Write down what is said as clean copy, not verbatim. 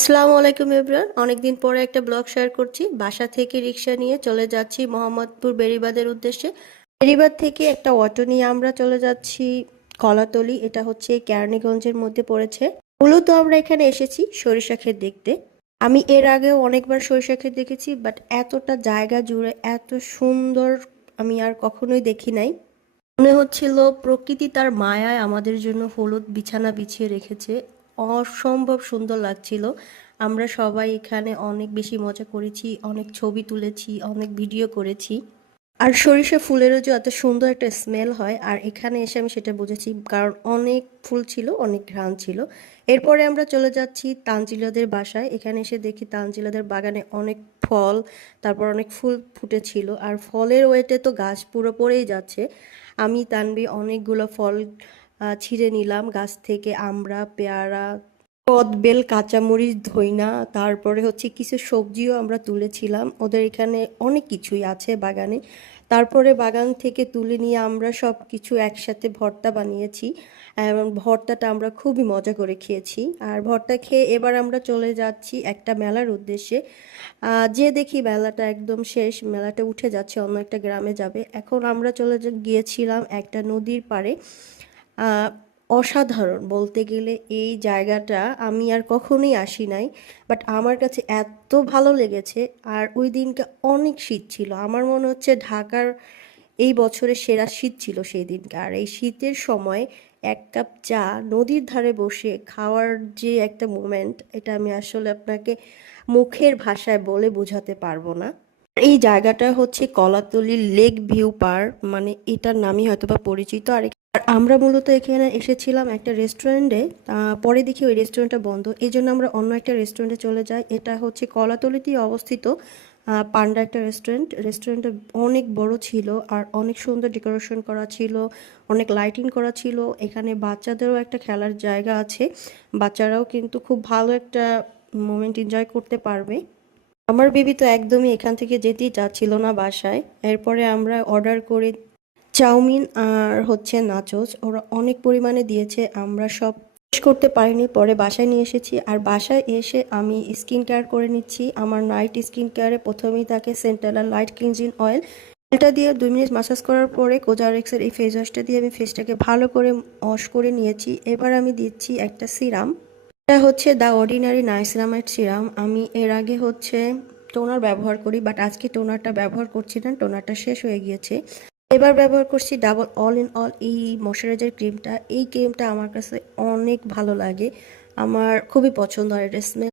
আসসালামু আলাইকুম এভরিওয়ান। অনেকদিন পরে একটা ব্লগ শেয়ার করছি। বাসা থেকে রিক্সা নিয়ে চলে যাচ্ছি মোহাম্মদপুর বেড়িবাঁধের উদ্দেশ্যে। বেড়িবাঁধ থেকে একটা অটো নিয়ে আমরা চলে যাচ্ছি কলাতলি। এটা হচ্ছে কেরানীগঞ্জের মধ্যে পড়েছে। মূলত আমরা এখানে এসেছি সরিষা ক্ষেত দেখতে। আমি এর আগেও অনেকবার সরিষা ক্ষেত দেখেছি, বাট এতটা জায়গা জুড়ে এত সুন্দর আমি আর কখনোই দেখি নাই। মনে হচ্ছিল প্রকৃতি তার মায়ায় আমাদের জন্য হলুদ বিছানা বিছিয়ে রেখেছে। অসম্ভব সুন্দর লাগছিল। আমরা সবাই এখানে অনেক বেশি মজা করেছি, অনেক ছবি তুলেছি, অনেক ভিডিও করেছি। আর সরিষা ফুলেরও যে এত সুন্দর একটা স্মেল হয়, আর এখানে এসে আমি সেটা বুঝেছি, কারণ অনেক ফুল ছিল, অনেক ঘ্রাণ ছিল। এরপরে আমরা চলে যাচ্ছি তানজিলাদের বাসায়। এখানে এসে দেখি তানজিলাদের বাগানে অনেক ফল, তারপর অনেক ফুল ফুটেছিল, আর ফলের ওয়েটে তো গাছ পুরো পড়েই যাচ্ছে। আমি তানবি অনেকগুলো ফল ছিঁড়ে নিলাম গাছ থেকে, আমড়া, পেয়ারা, কদবেল, কাঁচামরিচ, ধইনা, তারপরে হচ্ছে কিছু সবজিও আমরা তুলেছিলাম। ওদের এখানে অনেক কিছুই আছে বাগানে। তারপরে বাগান থেকে তুলে নিয়ে আমরা সব কিছু একসাথে ভর্তা বানিয়েছি, এবং ভর্তাটা আমরা খুবই মজা করে খেয়েছি। আর ভর্তা খেয়ে এবার আমরা চলে যাচ্ছি একটা মেলার উদ্দেশ্যে। যে দেখি মেলাটা একদম শেষ, মেলাটা উঠে যাচ্ছে, অন্য একটা গ্রামে যাবে। এখন আমরা গিয়েছিলাম একটা নদীর পাড়ে। আহ, অসাধারণ বলতে গেলে এই জায়গাটা আমি আর কখনোই আসি নাই, বাট আমার কাছে এত ভালো লেগেছে। আর ওই দিনকে অনেক শীত ছিল, আমার মনে হচ্ছে ঢাকার এই বছরের সেরা শীত ছিল সেই দিনকে। আর এই শীতের সময় এক কাপ চা নদীর ধারে বসে খাওয়ার যে একটা মোমেন্ট, এটা আমি আসলে আপনাকে মুখের ভাষায় বলে বোঝাতে পারবো না। এই জায়গাটা হচ্ছে কলাতলি লেক ভিউ পার্ক, মানে এটার নামই হয়তোবা পরিচিত। আর আমরা মূলত এখানে এসেছিলাম একটা রেস্টুরেন্টে। পরে দেখি ওই রেস্টুরেন্টটা বন্ধ, এই জন্য আমরা অন্য একটা রেস্টুরেন্টে চলে যাই। এটা হচ্ছে কলাতলিতেই অবস্থিত। পান্ডা একটা রেস্টুরেন্টটা অনেক বড় ছিল, আর অনেক সুন্দর ডেকোরেশন করা ছিল, অনেক লাইটিং করা ছিল। এখানে বাচ্চাদেরও একটা খেলার জায়গা আছে, বাচ্চারাও কিন্তু খুব ভালো একটা মোমেন্ট এনজয় করতে পারবে। আমার বেবি তো একদমই এখান থেকে যেতেই চাচ্ছিল না বাসায়। এরপরে আমরা অর্ডার করে চাউমিন আর হচ্ছে নাচোস ওরা অনেক পরিমাণে দিয়েছে, আমরা সব শেষ করতে পারিনি, পরে বাসায় নিয়ে এসেছি। আর বাসায় এসে আমি স্কিন কেয়ার করে নিচ্ছি। আমার নাইট স্কিন কেয়ারে প্রথমেই তাকে সেন্টালার লাইট ক্লিনজিং অয়েল, এটা দিয়ে 2 মিনিট মাসাজ করার পরে কোজারেক্সের এই ফেস ওয়াশটা দিয়ে আমি ফেসটাকে ভালো করে ওয়াশ করে নিয়েছি। এবার আমি দিচ্ছি একটা সিরাম। এটা হচ্ছে দ্য অর্ডিনারি নাইসিনামাইড সিরাম। আমি এর আগে হচ্ছে টোনার ব্যবহার করি, বাট আজকে টোনারটা ব্যবহার করছি না, টোনারটা শেষ হয়ে গিয়েছে। এবার ব্যবহার করছি ডাবল অল ইন অল এই ময়শ্চারাইজার ক্রিমটা। এই ক্রিমটা আমার কাছে অনেক ভালো লাগে, আমার খুবই পছন্দ। আর এটা স্মেল